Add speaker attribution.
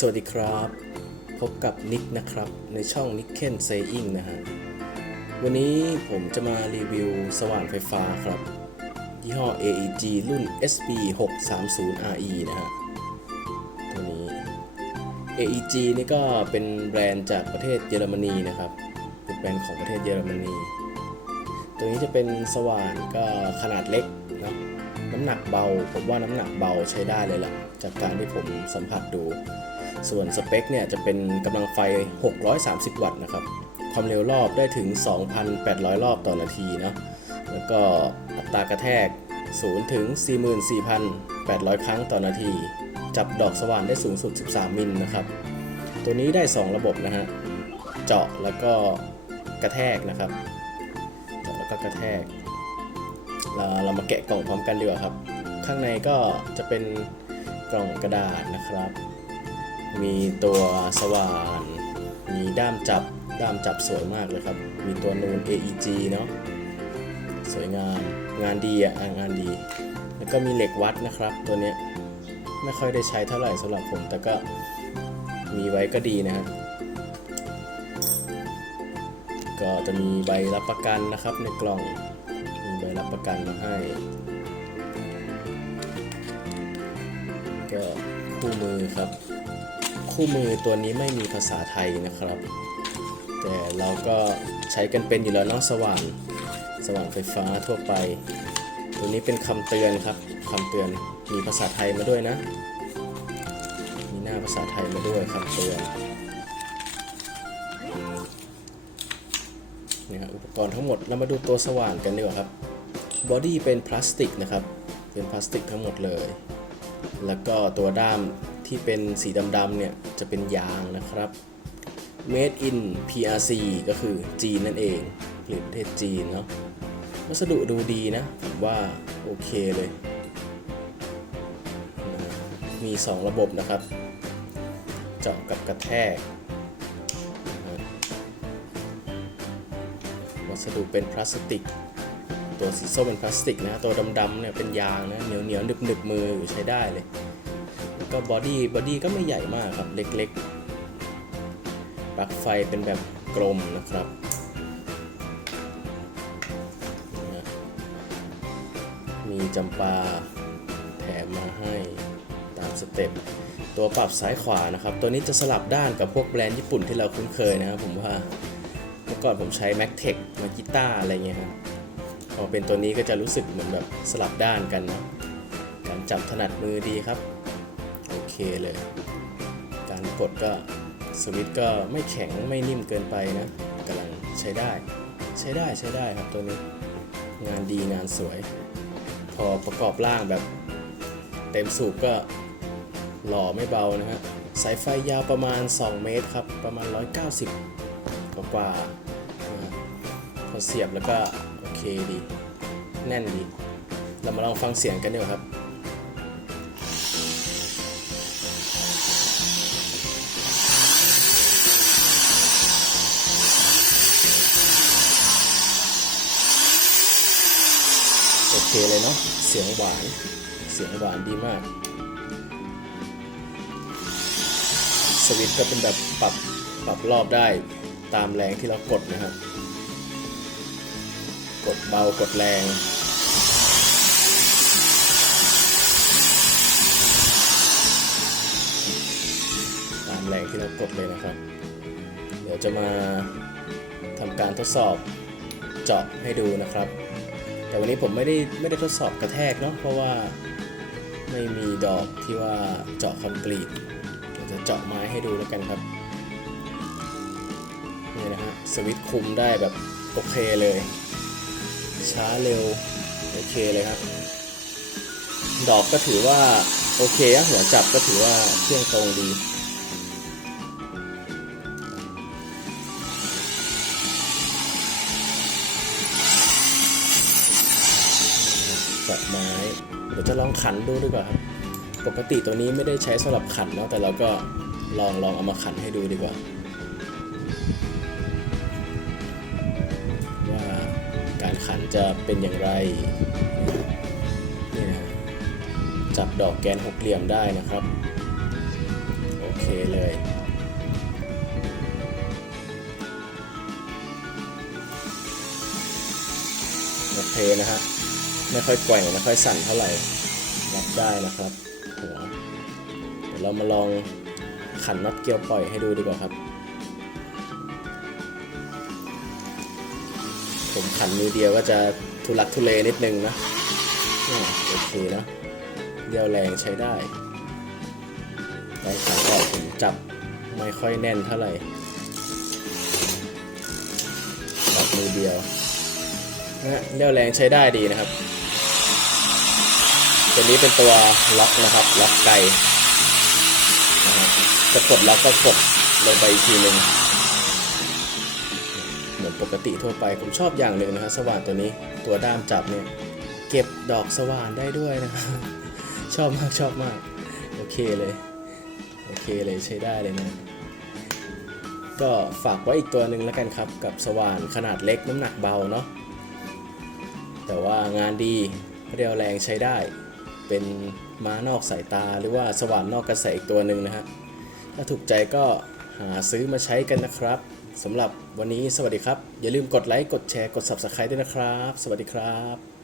Speaker 1: สวัสดีครับ พบกับนิกนะครับ ในช่อง n i c k e n Saying นะฮะ วันนี้ผมจะมารีวิวสว่านไฟฟ้าครับ ยี่ห้อ AEG รุ่น SB 630 RE นะฮะ ตัวนี้ AEG นี่ก็เป็นแบรนด์จากประเทศเยอรมนีนะครับ เป็นแบรนด์ของประเทศเยอรมนี ตัวนี้จะเป็นสว่านก็ขนาดเล็กนะน้ำหนักเบา ผมว่าน้ำหนักเบาใช้ได้เลยล่ะ จากการที่ผมสัมผัสดู ส่วนสเปคเนี่ยจะเป็นกำลังไฟ 630 วัตต์นะครับ ความเร็วรอบได้ถึง 2,800 รอบต่อนาทีนะ แล้วก็อัตรากระแทก 0 ถึง 44,800 ครั้งต่อนาที จับดอกสว่านได้สูงสุด 13 มิลนะครับ ตัวนี้ได้ 2 ระบบนะฮะ เจาะแล้วก็กระแทกนะครับ เจาะแล้วก็กระแทก เราเรามาแกะกล่องพร้อมกันดีกว่าครับ ข้างในก็จะเป็นกล่องกระดาษนะครับ มีตัวสว่าน มีด้ามจับ ด้ามจับสวยมากเลยครับ มีตัวนูน AEG เนาะ สวยงาม งานดีอะอะ งานดี แล้วก็มีเหล็กวัดนะครับ ตัวเนี้ย ไม่ค่อยได้ใช้เท่าไหร่สำหรับผม แต่ก็มีไว้ก็ดีนะฮะ ก็จะมีใบรับประกันนะครับในกล่อง มีใบรับประกันมาให้ ก็คู่มือครับ คู่มือตัวนี้ไม่มีภาษาไทยนะครับ แต่เราก็ใช้กันเป็นอยู่แล้วเนาะสว่านสว่านไฟฟ้าทั่วไป ตัวนี้เป็นคำเตือนครับคำเตือนมีภาษาไทยมาด้วยนะ มีหน้าภาษาไทยมาด้วยคำเตือนนี่ครับอุปกรณ์ทั้งหมดเรามาดูตัวสว่านกันดีกว่าครับบอดี้เป็นพลาสติกนะครับ เป็นพลาสติกทั้งหมดเลย แล้วก็ตัวด้าม ที่เป็นสีดำๆเนี่ยจะเป็นยางนะครับ Made in PRC ก็คือจีนนั่นเองหรือประเทศจีนเนาะวัสดุดูดีนะผมว่าโอเคเลย มี 2 ระบบนะครับ เจาะกับกระแทก วัสดุเป็นพลาสติก ตัวสีส้มเป็นพลาสติกนะ ตัวดำๆเนี่ยเป็นยางนะ เหนียวเหนียวหนึบหนึบมืออยู่ใช้ได้เลย แล้วก็บอดี้บอดี้ก็ไม่ใหญ่มากครับเล็กๆปลั๊กไฟเป็นแบบกลมนะครับมีจำปาแถมมาให้ตามสเต็ปตัวปรับซ้ายขวานะครับ ตัวนี้จะสลับด้านกับพวกแบรนด์ญี่ปุ่นที่เราคุ้นเคยนะครับผมว่าเมื่อก่อนผมใช้ m a c t e c มากิต้าอะไรเงี้ยครับพอเป็นตัวนี้ก็จะรู้สึกเหมือนแบบสลับด้านกันนะการจับถนัดมือดีครับ เคเลย การกดก็สวิตก็ไม่แข็งไม่นิ่มเกินไปนะกำลังใช้ได้ ใช้ได้ใช้ได้ครับตัวนี้ งานดีงานสวย พอประกอบร่างแบบ เต็มสูบก็หล่อไม่เบานะฮะสายไฟยาวประมาณ 2 เมตรครับ ประมาณ 190 กว่ากว่าพอเสียบแล้วก็ โอเคดี แน่นดี เรามาลองฟังเสียงกันดีกว่าครับ โอเคเลยเนาะเสียงหวานเสียงหวานดีมาก สวิตช์ก็เป็นแบบปรับปรับรอบได้ตามแรงที่เรากดนะครับ กดเบากดแรงตามแรงที่เรากดเลยนะครับ เดี๋ยวจะมาทำการทดสอบเจาะให้ดูนะครับ แต่วันนี้ผมไม่ได้ไม่ได้ทดสอบกระแทกเนาะเพราะว่าไม่มีดอกที่ว่าเจาะคอนกรีตเดี๋ยวจะเจาะไม้ให้ดูแล้วกันครับนี่นะฮะสวิตคุมได้แบบโอเคเลย ช้าเร็วโอเคเลยครับ ดอกก็ถือว่าโอเคหัวจับก็ถือว่าเที่ยงตรงดีับไม้ เดี๋ยวจะลองขันดูดีกว่าครับปกติตัวนี้ไม่ได้ใช้สำหรับขันเนาะแต่เราก็ลองลองเอามาขันให้ดูดีกว่า ว่าการขันจะเป็นอย่างไรนี่นะจับดอกแกนหกเหลี่ยมได้นะครับ โอเคเคเลยโอเคนะฮะ ไม่ค่อยแกว่งไม่ค่อยสั่นเท่าไหร่รับได้นะครับหัวเดี๋ยวเรามาลองขันน็อตเกียวปล่อยให้ดูดีกว่าครับ ผมขันมือเดียวก็จะทุลักทุเลนิดนึงนะโอเคนะเดียวแรงใช้ได้ตอนขันออผมจับไม่ค่อยแน่นเท่าไหร่จับมือเดียวนะเดียวแรงใช้ได้ดีนะครับ ตัวนี้เป็นตัวล็อกนะครับ ล็อกไกนะครับจะกดล็อกก็กดลงไปอีกทีหนึ่งเหมือนปกติทั่วไปผมชอบอย่างหนึ่งนะครับสว่านตัวนี้ตัวด้ามจับเนี่ยเก็บดอกสว่านได้ด้วยนะครับชอบมากชอบมากโอเคเลยโอเคเลยใช้ได้เลยนะก็ฝากไว้อีกตัวหนึ่งแล้วกันครับ กับสว่านขนาดเล็กน้ำหนักเบาเนาะแต่ว่างานดีเรียวแรงใช้ได้ เป็นม้านอกสายตาหรือว่าสว่านนอกกระแสอีกตัวหนึ่งนะฮะถ้าถูกใจก็หาซื้อมาใช้กันนะครับสำหรับวันนี้สวัสดีครับ อย่าลืมกดไลค์ กดแชร์ กด Subscribe ด้วยนะครับ สวัสดีครับ